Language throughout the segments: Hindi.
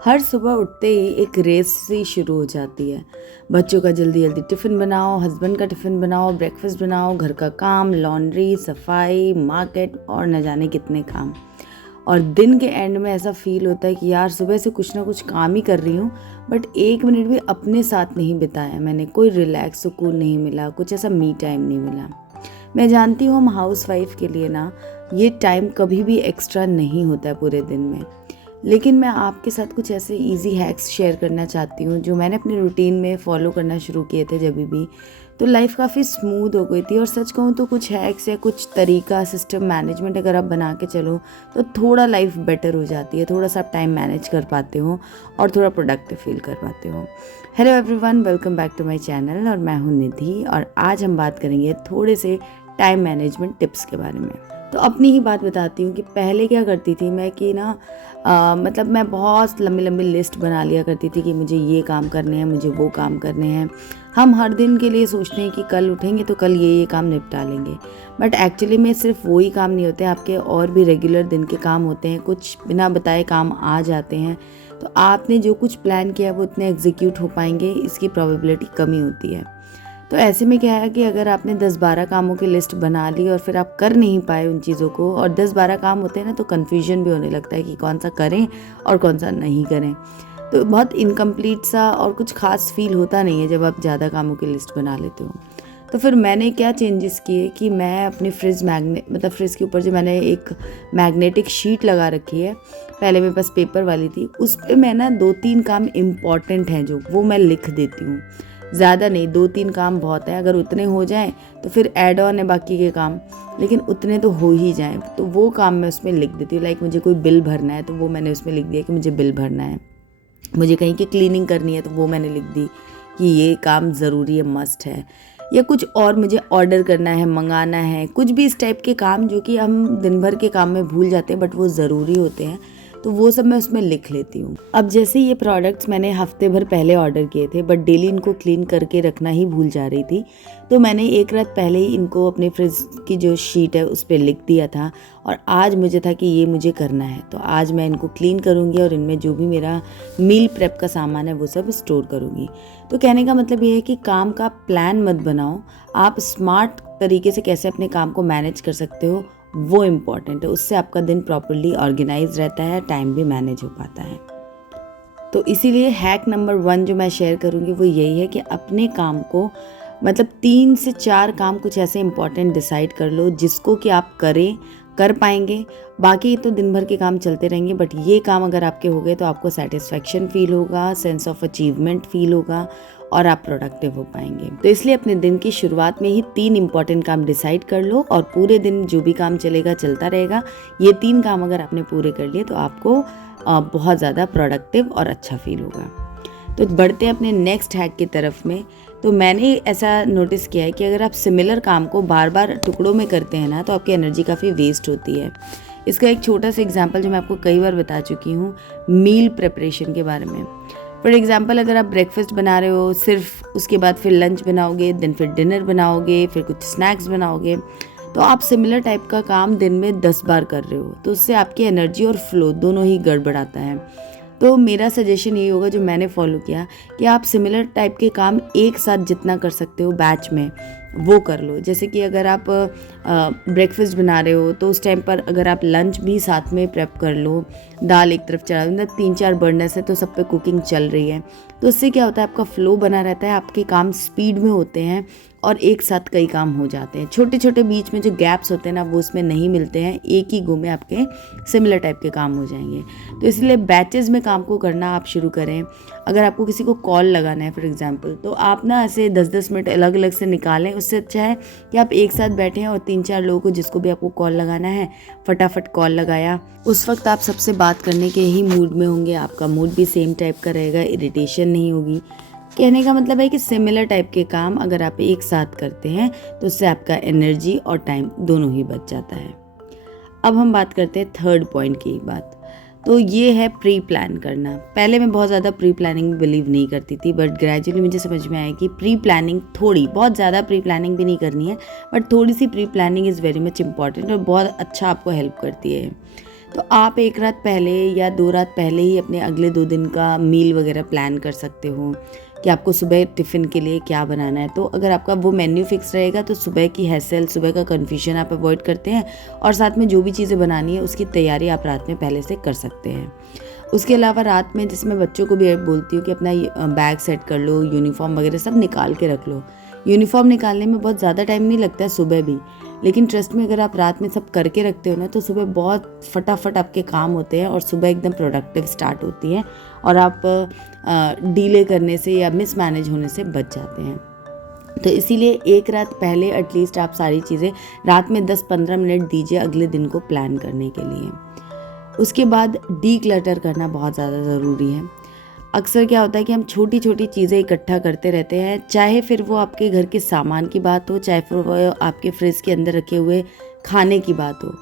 हर सुबह उठते ही एक रेस सी शुरू हो जाती है। बच्चों का जल्दी जल्दी टिफ़िन बनाओ, हस्बैंड का टिफ़िन बनाओ, ब्रेकफास्ट बनाओ, घर का काम, लॉन्ड्री, सफाई, मार्केट और न जाने कितने काम। और दिन के एंड में ऐसा फील होता है कि यार सुबह से कुछ ना कुछ काम ही कर रही हूँ, बट एक मिनट भी अपने साथ नहीं बिताया मैंने। कोई रिलैक्स सुकून नहीं मिला, कुछ ऐसा मी टाइम नहीं मिला। मैं जानती हूँ हम हाउस वाइफ के लिए ना ये टाइम कभी भी एक्स्ट्रा नहीं होता है पूरे दिन में। लेकिन मैं आपके साथ कुछ ऐसे इजी हैक्स शेयर करना चाहती हूँ जो मैंने अपने रूटीन में फॉलो करना शुरू किए थे जब भी, तो लाइफ काफ़ी स्मूथ हो गई थी। और सच कहूँ तो कुछ हैक्स या कुछ तरीका, सिस्टम मैनेजमेंट अगर आप बना के चलो तो थोड़ा लाइफ बेटर हो जाती है, थोड़ा सा आप टाइम मैनेज कर पाते हो और थोड़ा प्रोडक्टिव फील कर पाते हो। Hello everyone, welcome back to my channel और मैं हूँ निधि और आज हम बात करेंगे थोड़े से टाइम मैनेजमेंट टिप्स के बारे में। तो अपनी ही बात बताती हूँ कि पहले क्या करती थी मैं कि ना मतलब मैं बहुत लंबी लंबी लिस्ट बना लिया करती थी कि मुझे ये काम करने हैं, मुझे वो काम करने हैं। हम हर दिन के लिए सोचते हैं कि कल उठेंगे तो कल ये काम निपटा लेंगे, बट एक्चुअली में सिर्फ वही काम नहीं होते, आपके और भी रेगुलर दिन के काम होते हैं। कुछ बिना बताए काम आ जाते हैं, तो आपने जो कुछ प्लान किया वो उतने एग्जीक्यूट हो पाएंगे इसकी प्रोबेबिलिटी कमी होती है। तो ऐसे में क्या है कि अगर आपने 10-12 कामों की लिस्ट बना ली और फिर आप कर नहीं पाए उन चीज़ों को, और 10-12 काम होते हैं ना, तो कन्फ्यूजन भी होने लगता है कि कौन सा करें और कौन सा नहीं करें। तो बहुत इनकम्प्लीट सा और कुछ खास फील होता नहीं है जब आप ज़्यादा कामों की लिस्ट बना लेते हो। तो फिर मैंने क्या चेंजेस किए कि मैं अपनी फ्रिज के ऊपर जो मैंने एक मैग्नेटिक शीट लगा रखी है, पहले मेरे पास पेपर वाली थी, उस पर मैं ना 2-3 काम इम्पॉर्टेंट हैं जो वो मैं लिख देती हूँ। ज़्यादा नहीं, 2-3 काम बहुत है। अगर उतने हो जाएं तो फिर ऐड ऑन है बाकी के काम, लेकिन उतने तो हो ही जाएं तो वो काम मैं उसमें लिख देती हूँ। लाइक मुझे कोई बिल भरना है तो वो मैंने उसमें लिख दिया कि मुझे बिल भरना है। मुझे कहीं की क्लीनिंग करनी है तो वो मैंने लिख दी कि ये काम ज़रूरी है, मस्ट है। या कुछ और मुझे ऑर्डर करना है, मंगाना है, कुछ भी इस टाइप के काम जो कि हम दिन भर के काम में भूल जाते हैं बट वो ज़रूरी होते हैं, तो वो सब मैं उसमें लिख लेती हूँ। अब जैसे ये प्रोडक्ट्स मैंने हफ्ते भर पहले ऑर्डर किए थे बट डेली इनको क्लीन करके रखना ही भूल जा रही थी, तो मैंने एक रात पहले ही इनको अपने फ्रिज की जो शीट है उस पर लिख दिया था। और आज मुझे था कि ये मुझे करना है, तो आज मैं इनको क्लीन करूँगी और इनमें जो भी मेरा मील प्रेप का सामान है वो सब स्टोर करूँगी। तो कहने का मतलब ये है कि काम का प्लान मत बनाओ, आप स्मार्ट तरीके से कैसे अपने काम को मैनेज कर सकते हो वो इम्पॉर्टेंट है। उससे आपका दिन प्रॉपर्ली ऑर्गेनाइज रहता है, टाइम भी मैनेज हो पाता है। तो इसीलिए हैक नंबर 1 जो मैं शेयर करूँगी वो यही है कि अपने काम को मतलब 3 से 4 काम कुछ ऐसे इंपॉर्टेंट डिसाइड कर लो जिसको कि आप कर पाएंगे। बाकी तो दिन भर के काम चलते रहेंगे, बट ये काम अगर आपके हो गए तो आपको सेटिस्फैक्शन फील होगा, सेंस ऑफ अचीवमेंट फील होगा और आप प्रोडक्टिव हो पाएंगे। तो इसलिए अपने दिन की शुरुआत में ही 3 इंपॉर्टेंट काम डिसाइड कर लो और पूरे दिन जो भी काम चलेगा चलता रहेगा। ये 3 काम अगर आपने पूरे कर लिए तो आपको बहुत ज़्यादा प्रोडक्टिव और अच्छा फील होगा। तो बढ़ते हैं अपने नेक्स्ट हैक की तरफ में। तो मैंने ऐसा नोटिस किया है कि अगर आप सिमिलर काम को बार बार टुकड़ों में करते हैं ना, तो आपकी एनर्जी काफ़ी वेस्ट होती है। इसका एक छोटा सा एग्जांपल जो मैं आपको कई बार बता चुकी हूँ, मील प्रिपरेशन के बारे में। फॉर एग्जांपल अगर आप ब्रेकफास्ट बना रहे हो सिर्फ, उसके बाद फिर लंच बनाओगे, देन फिर डिनर बनाओगे, फिर कुछ स्नैक्स बनाओगे, तो आप सिमिलर टाइप का काम दिन में 10 बार कर रहे हो, तो उससे आपकी एनर्जी और फ्लो दोनों ही गड़बड़ाता है। तो मेरा सजेशन यही होगा जो मैंने फॉलो किया कि आप सिमिलर टाइप के काम एक साथ जितना कर सकते हो बैच में वो कर लो। जैसे कि अगर आप ब्रेकफास्ट बना रहे हो तो उस टाइम पर अगर आप लंच भी साथ में प्रेप कर लो, दाल एक तरफ चढ़ा दो, 3-4 बर्नर्स है तो सब पे कुकिंग चल रही है, तो उससे क्या होता है आपका फ्लो बना रहता है, आपके काम स्पीड में होते हैं और एक साथ कई काम हो जाते हैं। छोटे छोटे बीच में जो गैप्स होते हैं ना वो उसमें नहीं मिलते हैं, एक ही गो में आपके सिमिलर टाइप के काम हो जाएंगे। तो इसलिए बैचेस में काम को करना आप शुरू करें। अगर आपको किसी को कॉल लगाना है फॉर एग्जांपल, तो आप ना ऐसे 10-10 मिनट अलग अलग से निकालें। उससे अच्छा है कि आप एक साथ बैठें और 3-4 लोगों को जिसको भी आपको कॉल लगाना है फटाफट कॉल लगाया। उस वक्त आप सबसे बात करने के ही मूड में होंगे, आपका मूड भी सेम टाइप का रहेगा, इरिटेशन नहीं होगी। कहने का मतलब है कि सिमिलर टाइप के काम अगर आप एक साथ करते हैं तो उससे आपका एनर्जी और टाइम दोनों ही बच जाता है। अब हम बात करते हैं थर्ड पॉइंट की बात। तो ये है प्री प्लान करना। पहले मैं बहुत ज़्यादा प्री प्लानिंग में बिलीव नहीं करती थी, बट ग्रेजुअली मुझे समझ में आया कि प्री प्लानिंग, थोड़ी बहुत ज़्यादा प्री प्लानिंग भी नहीं करनी है, बट थोड़ी सी pre planning is very much important और बहुत अच्छा आपको हेल्प करती है। तो आप 1 रात पहले या 2 रात पहले ही अपने अगले 2 दिन का मील वगैरह प्लान कर सकते हो कि आपको सुबह टिफ़िन के लिए क्या बनाना है। तो अगर आपका वो मेन्यू फिक्स रहेगा तो सुबह की हैसल, सुबह का कन्फ्यूजन आप अवॉइड करते हैं और साथ में जो भी चीज़ें बनानी है उसकी तैयारी आप रात में पहले से कर सकते हैं। उसके अलावा रात में जैसे मैं बच्चों को भी बोलती हूँ कि अपना बैग सेट कर लो, यूनिफ़ॉर्म वगैरह सब निकाल के रख लो। यूनिफ़ॉर्म निकालने में बहुत ज़्यादा टाइम नहीं लगता है सुबह भी, लेकिन ट्रस्ट में अगर आप रात में सब करके रखते हो ना तो सुबह बहुत फटाफट आपके काम होते हैं और सुबह एकदम प्रोडक्टिव स्टार्ट होती है और आप डीले करने से या मिसमैनेज होने से बच जाते हैं। तो इसीलिए 1 रात पहले एटलीस्ट आप सारी चीज़ें रात में 10-15 मिनट दीजिए अगले दिन को प्लान करने के लिए। उसके बाद डीक्लटर करना बहुत ज़्यादा ज़रूरी है। अक्सर क्या होता है कि हम छोटी छोटी चीज़ें इकट्ठा करते रहते हैं, चाहे फिर वो आपके घर के सामान की बात हो, चाहे फिर वो आपके फ्रिज के अंदर रखे हुए खाने की बात हो।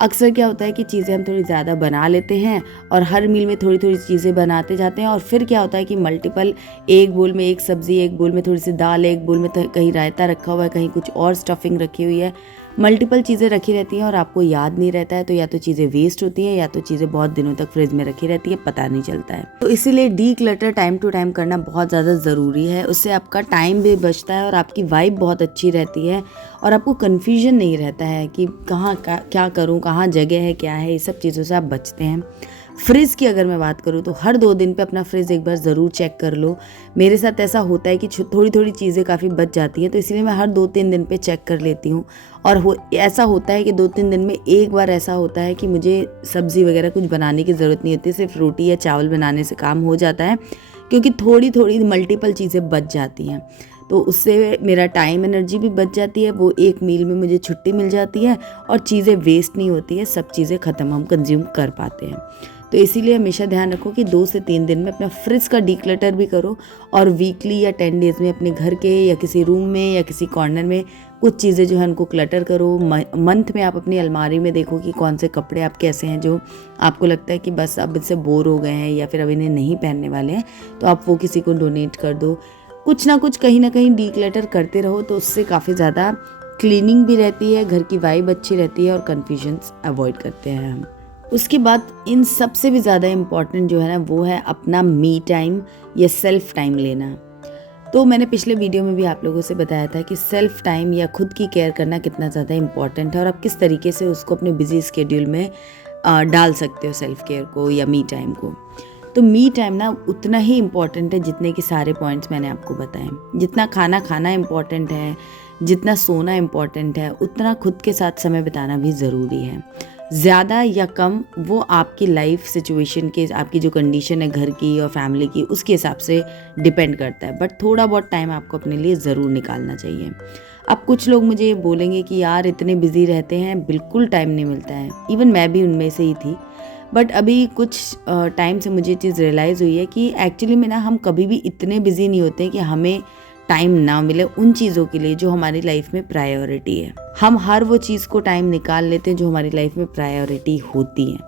अक्सर क्या होता है कि चीज़ें हम थोड़ी ज़्यादा बना लेते हैं और हर मील में थोड़ी थोड़ी चीज़ें बनाते जाते हैं और फिर क्या होता है कि मल्टीपल, एक बोल में एक सब्ज़ी, एक बोल में थोड़ी सी दाल, एक बोल में कहीं रायता रखा हुआ है, कहीं कुछ और स्टफिंग रखी हुई है, मल्टीपल चीज़ें रखी रहती हैं और आपको याद नहीं रहता है। तो या तो चीज़ें वेस्ट होती हैं या तो चीज़ें बहुत दिनों तक फ्रिज में रखी रहती है, पता नहीं चलता है। तो इसीलिए डीक्लटर टाइम टू टाइम करना बहुत ज़्यादा ज़रूरी है। उससे आपका टाइम भी बचता है और आपकी वाइब बहुत अच्छी रहती है और आपको कन्फ्यूजन नहीं रहता है कि कहाँ क्या करूँ, कहाँ जगह है, क्या है, ये सब चीज़ों से आप बचते हैं। फ्रिज की अगर मैं बात करूँ तो हर 2 दिन पे अपना फ्रिज एक बार ज़रूर चेक कर लो। मेरे साथ ऐसा होता है कि थोड़ी थोड़ी चीज़ें काफ़ी बच जाती हैं, तो इसलिए मैं हर 2-3 दिन पे चेक कर लेती हूँ। और ऐसा होता है कि 2-3 दिन में एक बार ऐसा होता है कि मुझे सब्ज़ी वगैरह कुछ बनाने की ज़रूरत नहीं होती, सिर्फ रोटी या चावल बनाने से काम हो जाता है, क्योंकि थोड़ी थोड़ी मल्टीपल चीज़ें बच जाती हैं। तो उससे मेरा टाइम एनर्जी भी बच जाती है, वो एक मील में मुझे छुट्टी मिल जाती है और चीज़ें वेस्ट नहीं होती है, सब चीज़ें ख़त्म हम कंज्यूम कर पाते हैं। तो इसीलिए हमेशा ध्यान रखो कि 2 से 3 दिन में अपना फ्रिज का डीक्लटर भी करो और वीकली या 10 डेज़ में अपने घर के या किसी रूम में या किसी कॉर्नर में कुछ चीज़ें जो है उनको क्लटर करो। मंथ में आप अपनी अलमारी में देखो कि कौन से कपड़े आपके ऐसे हैं जो आपको लगता है कि बस अब इससे बोर हो गए हैं या फिर अब इन्हें नहीं पहनने वाले हैं, तो आप वो किसी को डोनेट कर दो। कुछ ना कुछ कहीं ना कहीं डीक्लटर करते रहो तो उससे काफ़ी ज़्यादा क्लीनिंग भी रहती है, घर की वाइब अच्छी रहती है और कन्फ्यूजन्स अवॉइड करते हैं हम। उसके बाद इन सबसे भी ज़्यादा इम्पॉर्टेंट जो है ना वो है अपना मी टाइम या सेल्फ टाइम लेना। तो मैंने पिछले वीडियो में भी आप लोगों से बताया था कि सेल्फ टाइम या खुद की केयर करना कितना ज़्यादा इम्पॉर्टेंट है और आप किस तरीके से उसको अपने बिजी स्केड्यूल में डाल सकते हो सेल्फ केयर को या मी टाइम को। तो मी टाइम ना उतना ही इम्पॉर्टेंट है जितने कि सारे पॉइंट्स मैंने आपको बताए। जितना खाना खाना इम्पॉर्टेंट है, जितना सोना इम्पॉर्टेंट है, उतना खुद के साथ समय बिताना भी ज़रूरी है। ज़्यादा या कम वो आपकी लाइफ सिचुएशन के, आपकी जो कंडीशन है घर की और फैमिली की, उसके हिसाब से डिपेंड करता है, बट थोड़ा बहुत टाइम आपको अपने लिए ज़रूर निकालना चाहिए। अब कुछ लोग मुझे ये बोलेंगे कि यार इतने बिजी रहते हैं, बिल्कुल टाइम नहीं मिलता है। इवन मैं भी उनमें से ही थी, बट अभी कुछ टाइम से मुझे चीज़ रियलाइज़ हुई है कि एक्चुअली में ना हम कभी भी इतने बिजी नहीं होते कि हमें टाइम ना मिले उन चीज़ों के लिए जो हमारी लाइफ में प्रायोरिटी है। हम हर वो चीज़ को टाइम निकाल लेते हैं जो हमारी लाइफ में प्रायोरिटी होती है।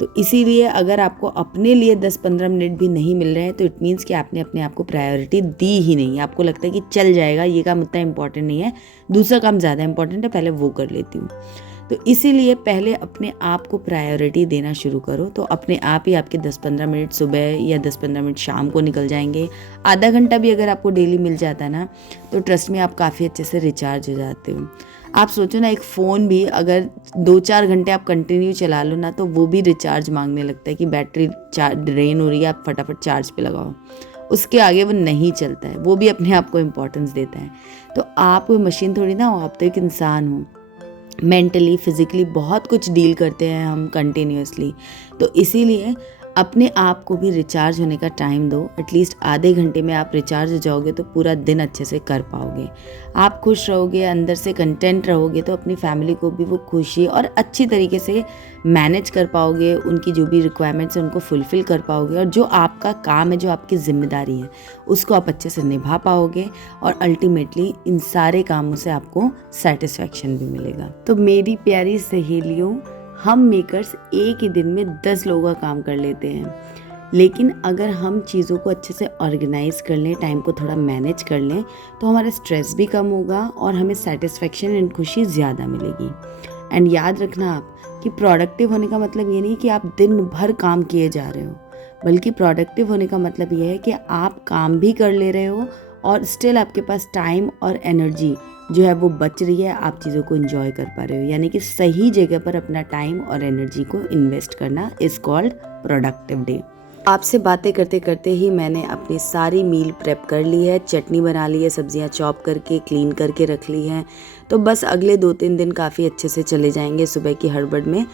तो इसीलिए अगर आपको अपने लिए 10-15 मिनट भी नहीं मिल रहे हैं तो इट मीन्स कि आपने अपने आप को प्रायोरिटी दी ही नहीं है। आपको लगता है कि चल जाएगा, ये काम इतना इंपॉर्टेंट नहीं है, दूसरा काम ज़्यादा इंपॉर्टेंट है, पहले वो कर लेती हूँ। तो इसीलिए पहले अपने आप को प्रायोरिटी देना शुरू करो, तो अपने आप ही आपके 10-15 मिनट सुबह या 10-15 मिनट शाम को निकल जाएंगे। आधा घंटा भी अगर आपको डेली मिल जाता है ना, तो ट्रस्ट में आप काफ़ी अच्छे से रिचार्ज हो जाते हो। आप सोचो ना, एक फ़ोन भी अगर 2-4 घंटे आप कंटिन्यू चला लो ना, तो वो भी रिचार्ज मांगने लगता है कि बैटरी ड्रेन हो रही है, आप फटाफट चार्ज पे लगाओ। उसके आगे वो नहीं चलता है, वो भी अपने आप को इम्पोर्टेंस देता है। तो आप कोई मशीन थोड़ी ना हो, आप तो एक इंसान हो। मेंटली, फिज़िकली बहुत कुछ डील करते हैं हम कंटिन्यूसली। तो इसीलिए अपने आप को भी रिचार्ज होने का टाइम दो। एटलीस्ट आधे घंटे में आप रिचार्ज हो जाओगे तो पूरा दिन अच्छे से कर पाओगे। आप खुश रहोगे, अंदर से कंटेंट रहोगे, तो अपनी फैमिली को भी वो खुशी और अच्छी तरीके से मैनेज कर पाओगे। उनकी जो भी रिक्वायरमेंट्स हैं उनको फुलफ़िल कर पाओगे और जो आपका काम है, जो आपकी ज़िम्मेदारी है, उसको आप अच्छे से निभा पाओगे और अल्टीमेटली इन सारे कामों से आपको सेटिस्फैक्शन भी मिलेगा। तो मेरी प्यारी सहेलियों, हम मेकर्स एक ही दिन में 10 लोगों का काम कर लेते हैं, लेकिन अगर हम चीज़ों को अच्छे से ऑर्गेनाइज कर लें, टाइम को थोड़ा मैनेज कर लें, तो हमारा स्ट्रेस भी कम होगा और हमें सेटिस्फैक्शन एंड खुशी ज़्यादा मिलेगी। एंड याद रखना आप, कि प्रोडक्टिव होने का मतलब ये नहीं कि आप दिन भर काम किए जा रहे हो, बल्कि प्रोडक्टिव होने का मतलब ये है कि आप काम भी कर ले रहे हो और स्टिल आपके पास टाइम और एनर्जी जो है वो बच रही है, आप चीज़ों को एंजॉय कर पा रहे हो। यानी कि सही जगह पर अपना टाइम और एनर्जी को इन्वेस्ट करना इज़ कॉल्ड प्रोडक्टिव डे। आपसे बातें करते करते ही मैंने अपनी सारी मील प्रेप कर ली है, चटनी बना ली है, सब्जियां चॉप करके क्लीन करके रख ली हैं। तो बस अगले 2-3 दिन काफ़ी अच्छे से चले जाएंगे सुबह की हड़बड़ में।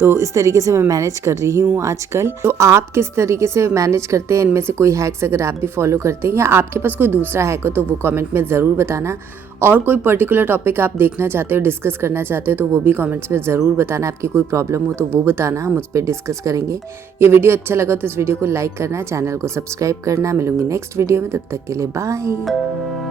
तो इस तरीके से मैं मैनेज कर रही हूँ आजकल। तो आप किस तरीके से मैनेज करते हैं, इनमें से कोई हैक्स अगर आप भी फॉलो करते हैं या आपके पास कोई दूसरा हैक हो तो वो कमेंट में ज़रूर बताना। और कोई पर्टिकुलर टॉपिक आप देखना चाहते हो, डिस्कस करना चाहते हो तो वो भी कमेंट्स में ज़रूर बताना। आपकी कोई प्रॉब्लम हो तो वो बताना, हम उस पर डिस्कस करेंगे। ये वीडियो अच्छा लगा तो इस वीडियो को लाइक करना, चैनल को सब्सक्राइब करना। मिलूंगी नेक्स्ट वीडियो में, तब तक के लिए बाय।